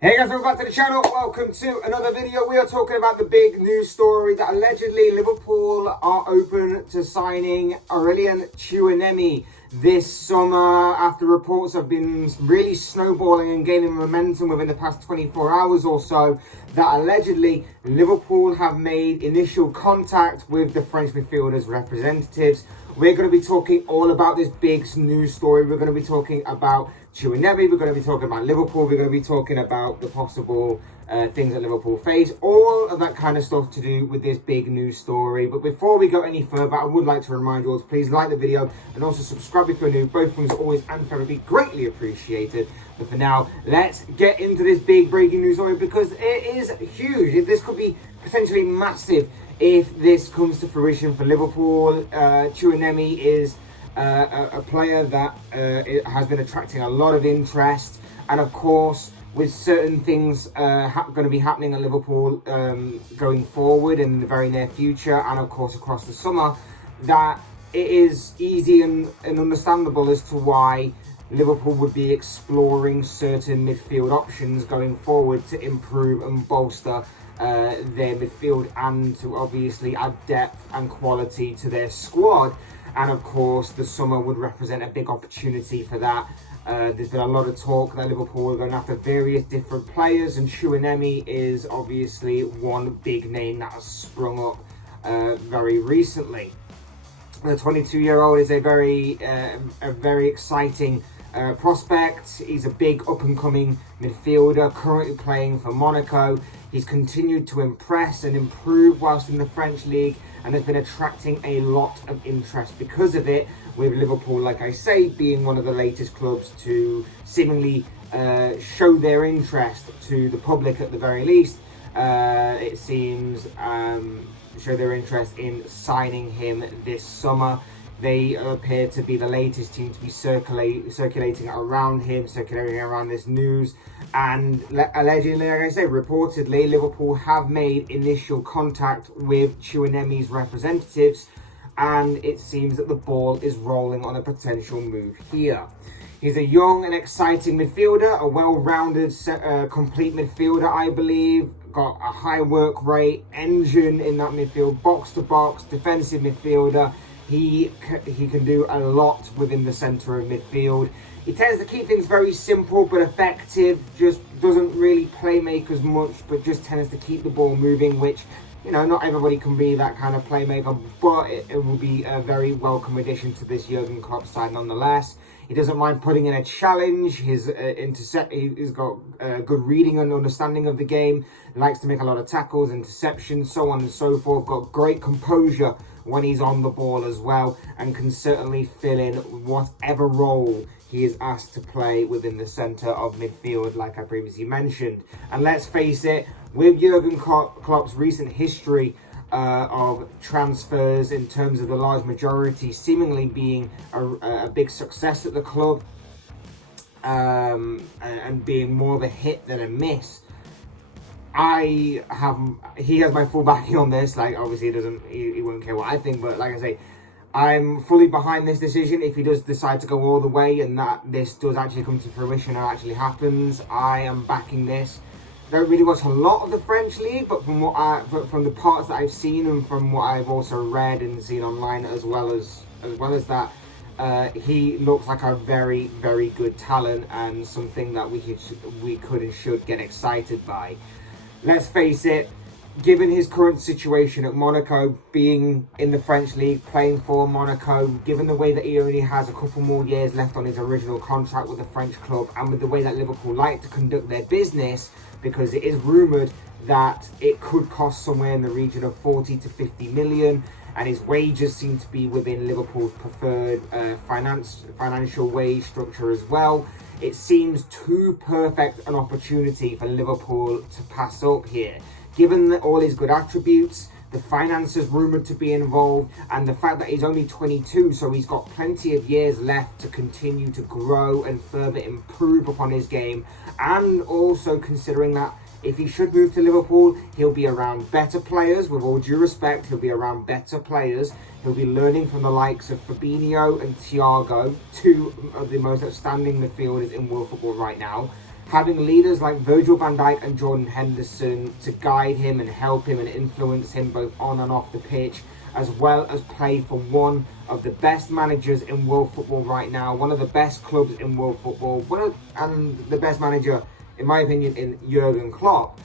Hey guys, welcome back to the channel. Welcome to another video. We are talking about the big news story that allegedly Liverpool are open to signing AurélienTchouaméni this summer after reports have been really snowballing and gaining momentum within the past 24 hours or so that allegedly Liverpool have made initial contact with the French midfielders' representatives. We're going to be talking all about this big news story. We're going to be talking about Tchouamni, we're going to be talking about Liverpool, we're going to be talking about the possible things that Liverpool face, all of that kind of stuff to do with this big news story. But before we go any further, I would like to remind you all to please like the video and also subscribe if you're new. Both things are always and forever be greatly appreciated. But for now, let's get into this big breaking news story because it is huge. This could be potentially massive if this comes to fruition for Liverpool. Tchouamni is a player that has been attracting a lot of interest, and of course with certain things going to be happening at Liverpool going forward in the very near future, and of course across the summer, that it is easy and understandable as to why Liverpool would be exploring certain midfield options going forward to improve and bolster their midfield and to obviously add depth and quality to their squad. And of course, the summer would represent a big opportunity for that. There's been a lot of talk that Liverpool are going after various different players, and Tchouamni is obviously one big name that has sprung up very recently. The 22-year-old is a very exciting prospect. He's a big up-and-coming midfielder currently playing for Monaco. He's continued to impress and improve whilst in the French league, and has been attracting a lot of interest because of it, with Liverpool, like I say, being one of the latest clubs to seemingly show their interest to the public at the very least. It seems show their interest in signing him this summer. They appear to be the latest team to be circulating around this news. And allegedly, like I say, reportedly, Liverpool have made initial contact with Tchouameni's representatives, and it seems that the ball is rolling on a potential move here. He's a young and exciting midfielder, a well-rounded, complete midfielder, I believe. Got a high work rate, engine in that midfield, box-to-box, defensive midfielder. He can do a lot within the centre of midfield. He tends to keep things very simple but effective, just doesn't really play make as much, but just tends to keep the ball moving, which, you know, not everybody can be that kind of playmaker, but it will be a very welcome addition to this Jurgen Klopp side nonetheless. He doesn't mind putting in a challenge. He's got good reading and understanding of the game. He likes to make a lot of tackles, interceptions, so on and so forth. Got great composure when he's on the ball as well, and can certainly fill in whatever role he is asked to play within the centre of midfield, like I previously mentioned. And let's face it, with Jurgen Klopp's recent history of transfers, in terms of the large majority seemingly being a big success at the club, and being more of a hit than a miss, he has my full backing on this. Like, obviously he won't care what I think, but like I say, I'm fully behind this decision. If he does decide to go all the way and that this does actually come to fruition and actually happens, I am backing this. I don't really watch a lot of the French league, but from from the parts that I've seen and from what I've also read and seen online, as well as that, he looks like a very, very good talent and something that we could and should get excited by. Let's face it, given his current situation at Monaco, being in the French league, playing for Monaco, given the way that he only has a couple more years left on his original contract with the French club, and with the way that Liverpool like to conduct their business, because it is rumoured that it could cost somewhere in the region of 40 to 50 million, and his wages seem to be within Liverpool's preferred financial wage structure as well. It seems too perfect an opportunity for Liverpool to pass up here. Given all his good attributes, the finances rumoured to be involved, and the fact that he's only 22, so he's got plenty of years left to continue to grow and further improve upon his game, and also considering that if he should move to Liverpool, he'll be around better players. With all due respect, he'll be around better players. He'll be learning from the likes of Fabinho and Thiago, two of the most outstanding midfielders in world football right now. Having leaders like Virgil van Dijk and Jordan Henderson to guide him and help him and influence him both on and off the pitch, as well as play for one of the best managers in world football right now, one of the best clubs in world football, and the best manager, in my opinion, in Jurgen Klopp,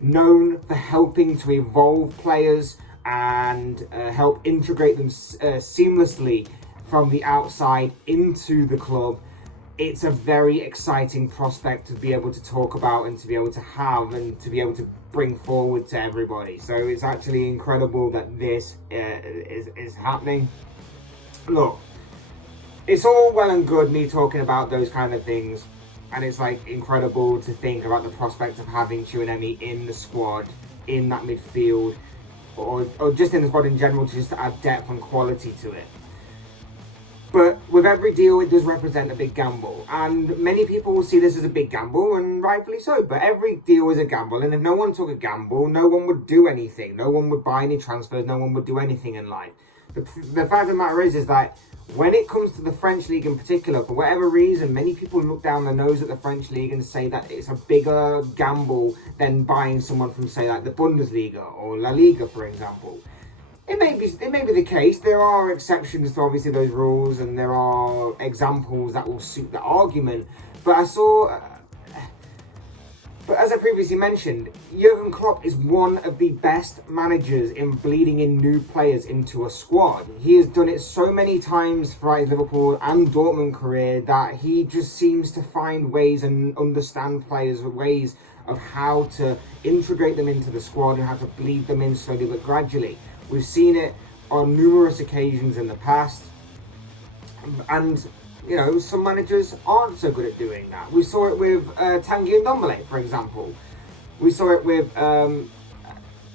known for helping to evolve players and help integrate them seamlessly from the outside into the club. It's a very exciting prospect to be able to talk about and to be able to have and to be able to bring forward to everybody. So it's actually incredible that this is happening. Look, it's all well and good me talking about those kind of things, and it's like incredible to think about the prospect of having Tchouaméni in the squad, in that midfield, or just in the squad in general, to just add depth and quality to it. But with every deal, it does represent a big gamble. And many people will see this as a big gamble, and rightfully so. But every deal is a gamble. And if no one took a gamble, no one would do anything. No one would buy any transfers. No one would do anything in life. The fact of the matter is that when it comes to the French League in particular, for whatever reason, many people look down their nose at the French League and say that it's a bigger gamble than buying someone from, say, like the Bundesliga or La Liga, for example. It may be the case. There are exceptions to obviously those rules, and there are examples that will suit the argument. But but as I previously mentioned, Jurgen Klopp is one of the best managers in bleeding in new players into a squad. He has done it so many times throughout his Liverpool and Dortmund career that he just seems to find ways and understand players' ways of how to integrate them into the squad and how to bleed them in slowly but gradually. We've seen it on numerous occasions in the past, and you know, some managers aren't so good at doing that. We saw it with Tanguy Ndombele, for example. We saw it with Tanguy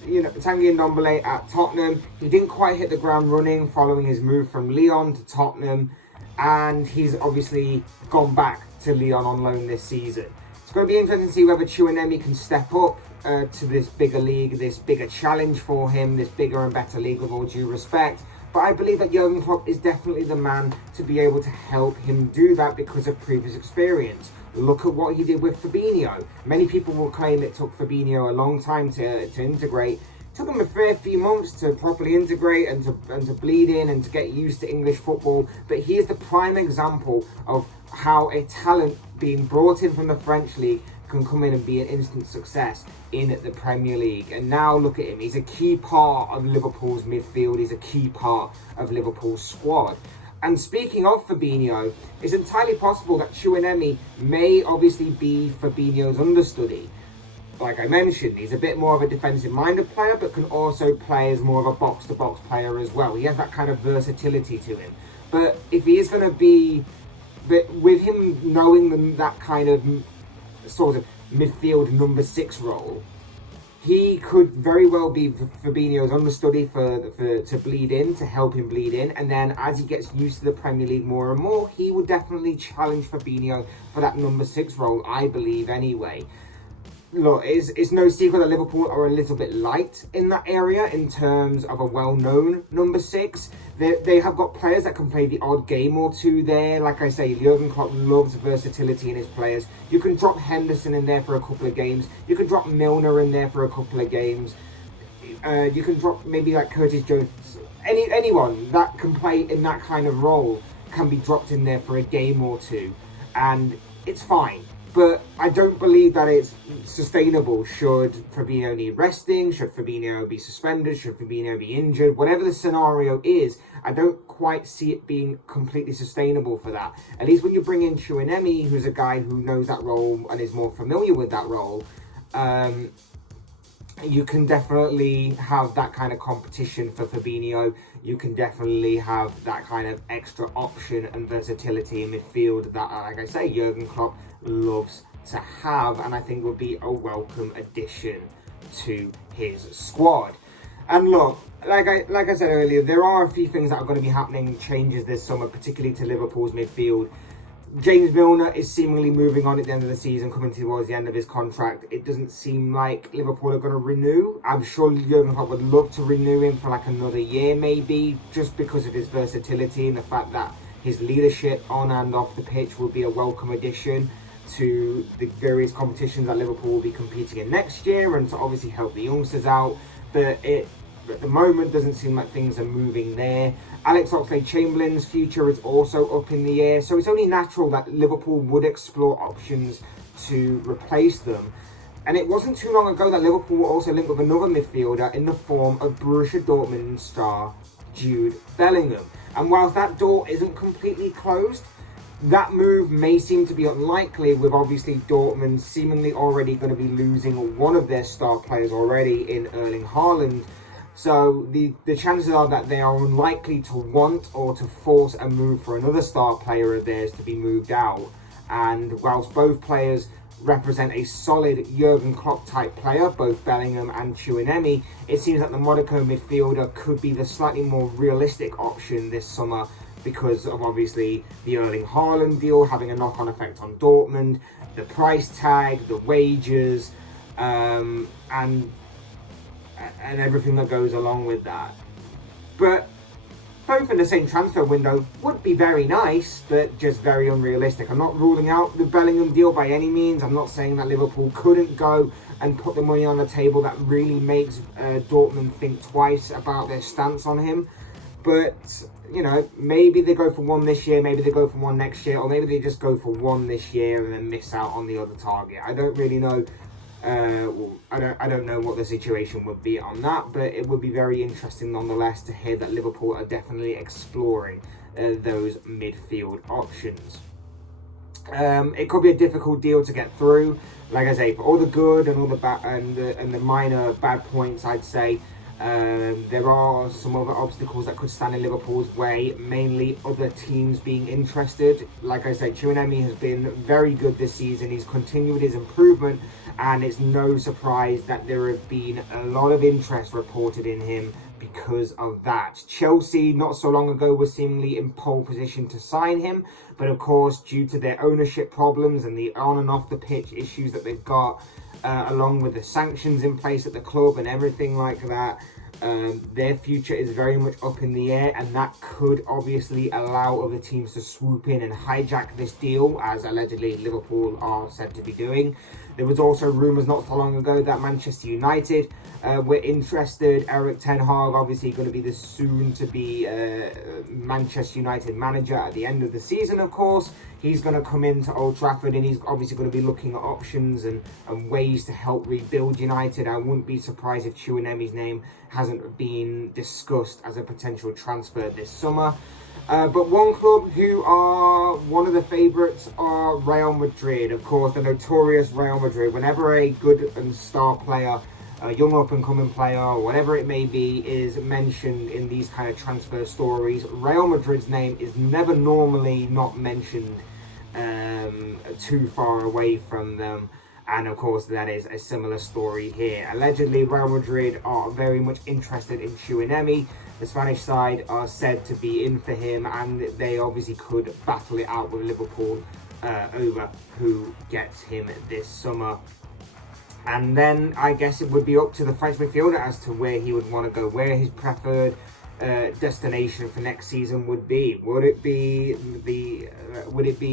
Ndombele at Tottenham. He didn't quite hit the ground running following his move from Lyon to Tottenham, and he's obviously gone back to Lyon on loan this season. It's going to be interesting to see whether Tchouaméni can step up to this bigger league, this bigger challenge for him, this bigger and better league, with all due respect. But I believe that Jurgen Klopp is definitely the man to be able to help him do that because of previous experience. Look at what he did with Fabinho. Many people will claim it took Fabinho a long time to integrate. It took him a fair few months to properly integrate and to bleed in and to get used to English football. But he is the prime example of how a talent being brought in from the French League can come in and be an instant success in the Premier League. And now look at him. He's a key part of Liverpool's midfield. He's a key part of Liverpool's squad. And speaking of Fabinho, it's entirely possible that Tchouaméni may obviously be Fabinho's understudy. Like I mentioned, he's a bit more of a defensive-minded player, but can also play as more of a box-to-box player as well. He has that kind of versatility to him. But if he is going to be... But with him knowing that kind of sort of midfield number 6 role, he could very well be Fabinho's understudy to bleed in, to help him bleed in, and then as he gets used to the Premier League more and more, he would definitely challenge Fabinho for that number 6 role, I believe anyway. Look, it's no secret that Liverpool are a little bit light in that area in terms of a well-known number 6. They have got players that can play the odd game or two there. Like I say, Jurgen Klopp loves versatility in his players. You can drop Henderson in there for a couple of games. You can drop Milner in there for a couple of games. You can drop maybe like Curtis Jones. Anyone that can play in that kind of role can be dropped in there for a game or two. And it's fine. But I don't believe that it's sustainable. Should Fabinho need resting? Should Fabinho be suspended? Should Fabinho be injured? Whatever the scenario is, I don't quite see it being completely sustainable for that. At least when you bring in Tchouaméni, who's a guy who knows that role and is more familiar with that role, you can definitely have that kind of competition for Fabinho. You can definitely have that kind of extra option and versatility in midfield that, like I say, Jurgen Klopp loves to have, and I think would be a welcome addition to his squad. And look, like I said earlier, there are a few things that are going to be happening, changes this summer, particularly to Liverpool's midfield. James Milner is seemingly moving on at the end of the season, coming towards the end of his contract. It doesn't seem like Liverpool are going to renew. I'm sure Jurgen Klopp would love to renew him for like another year maybe, just because of his versatility and the fact that his leadership on and off the pitch will be a welcome addition to the various competitions that Liverpool will be competing in next year, and to obviously help the youngsters out. But it, at the moment, doesn't seem like things are moving there. Alex Oxlade-Chamberlain's future is also up in the air, so it's only natural that Liverpool would explore options to replace them. And it wasn't too long ago that Liverpool were also linked with another midfielder in the form of Borussia Dortmund star Jude Bellingham. And whilst that door isn't completely closed, that move may seem to be unlikely, with obviously Dortmund seemingly already going to be losing one of their star players already in Erling Haaland. So the chances are that they are unlikely to want or to force a move for another star player of theirs to be moved out. And whilst both players represent a solid Jurgen Klopp type player, both Bellingham and Tchouaméni, it seems that the Monaco midfielder could be the slightly more realistic option this summer, because of obviously the Erling Haaland deal having a knock-on effect on Dortmund, the price tag, the wages, and everything that goes along with that. But both in the same transfer window would be very nice, but just very unrealistic. I'm not ruling out the Bellingham deal by any means. I'm not saying that Liverpool couldn't go and put the money on the table that really makes Dortmund think twice about their stance on him. But, you know, maybe they go for one this year, maybe they go for one next year, or maybe they just go for one this year and then miss out on the other target. I don't really know. I don't know what the situation would be on that, but it would be very interesting nonetheless to hear that Liverpool are definitely exploring those midfield options. It could be a difficult deal to get through. Like I say, for all the good and all the bad and the minor bad points, I'd say there are some other obstacles that could stand in Liverpool's way, mainly other teams being interested. Like I said, Tchouaméni has been very good this season. He's continued his improvement, and it's no surprise that there have been a lot of interest reported in him because of that. Chelsea, not so long ago, was seemingly in pole position to sign him, but of course, due to their ownership problems and the on and off the pitch issues that they've got, along with the sanctions in place at the club and everything like that, their future is very much up in the air, and that could obviously allow other teams to swoop in and hijack this deal, as allegedly Liverpool are said to be doing. There was also rumours not so long ago that Manchester United were interested. Erik ten Hag, obviously going to be the soon-to-be Manchester United manager at the end of the season, of course. He's going to come into Old Trafford, and he's obviously going to be looking at options and ways to help rebuild United. I wouldn't be surprised if Tchouaméni's name hasn't been discussed as a potential transfer this summer. But one club who are one of the favourites are Real Madrid. Of course, the notorious Real Madrid. Whenever a good and star player, a young up-and-coming player, or whatever it may be, is mentioned in these kind of transfer stories, Real Madrid's name is never normally not mentioned too far away from them. And of course, that is a similar story here. Allegedly, Real Madrid are very much interested in Tchouaméni. The Spanish side are said to be in for him, and they obviously could battle it out with Liverpool over who gets him this summer. And then I guess it would be up to the French midfielder as to where he would want to go, where his preferred destination for next season would be. Would it be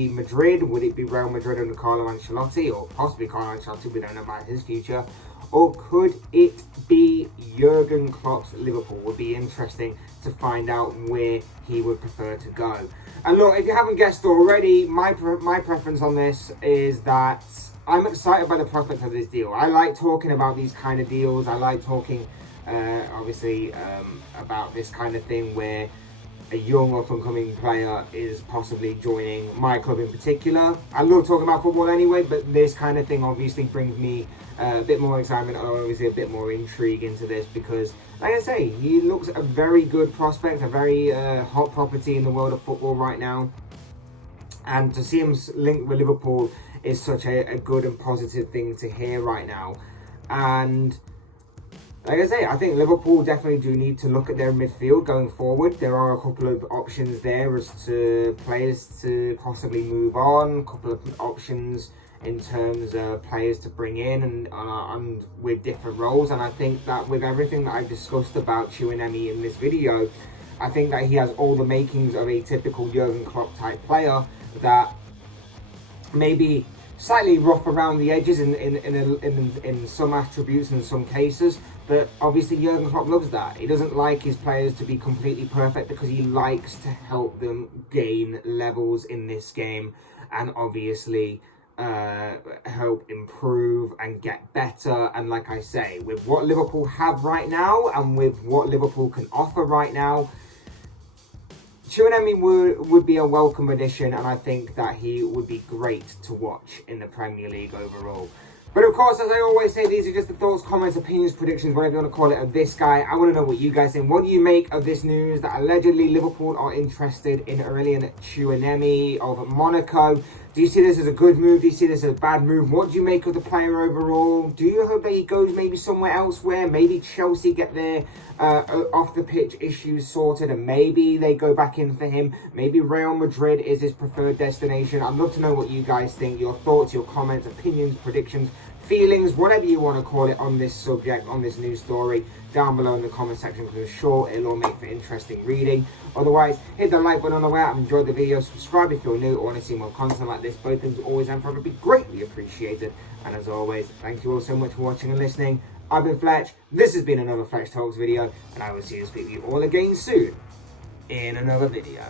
Madrid? Would it be Real Madrid under Carlo Ancelotti, or possibly Carlo Ancelotti? We don't know about his future. Or could it be Jurgen Klopp's Liverpool? Would be interesting to find out where he would prefer to go. And look, if you haven't guessed already, my preference on this is that I'm excited by the prospect of this deal. I like talking about these kind of deals. I like talking, obviously, about this kind of thing where a young up-and-coming player is possibly joining my club in particular. I love talking about football anyway, but this kind of thing obviously brings me a bit more excitement, or obviously a bit more intrigue into this, because, like I say, he looks a very good prospect, a very hot property in the world of football right now. And to see him linked with Liverpool is such a good and positive thing to hear right now. And like I say, I think Liverpool definitely do need to look at their midfield going forward. There are a couple of options there as to players to possibly move on, a couple of options in terms of players to bring in and with different roles. And I think that with everything that I've discussed about Tchouaméni in this video, I think that he has all the makings of a typical Jurgen Klopp type player that maybe slightly rough around the edges in some attributes and in some cases, but obviously Jurgen Klopp loves that. He doesn't like his players to be completely perfect because he likes to help them gain levels in this game and obviously help improve and get better. And like I say, with what Liverpool have right now and with what Liverpool can offer right now, Tchouaméni would be a welcome addition, and I think that he would be great to watch in the Premier League overall. But of course, as I always say, these are just the thoughts, comments, opinions, predictions, whatever you want to call it, of this guy. I want to know what you guys think. What do you make of this news that allegedly Liverpool are interested in AurélienTchouaméni of Monaco? Do you see this as a good move? Do you see this as a bad move? What do you make of the player overall? Do you hope that he goes maybe somewhere elsewhere? Maybe Chelsea get their off-the-pitch issues sorted and maybe they go back in for him. Maybe Real Madrid is his preferred destination. I'd love to know what you guys think. Your thoughts, your comments, opinions, predictions, feelings, whatever you want to call it on this subject, on this news story, down below in the comment section, because I'm sure it'll all make for interesting reading. Otherwise, hit the like button on the way out and enjoy the video. Subscribe if you're new or want to see more content like this. Both things always and forever be greatly appreciated. And as always, thank you all so much for watching and listening. I've been Fletch. This has been another Fletch Talks video, and I will see you and speak to you all again soon in another video.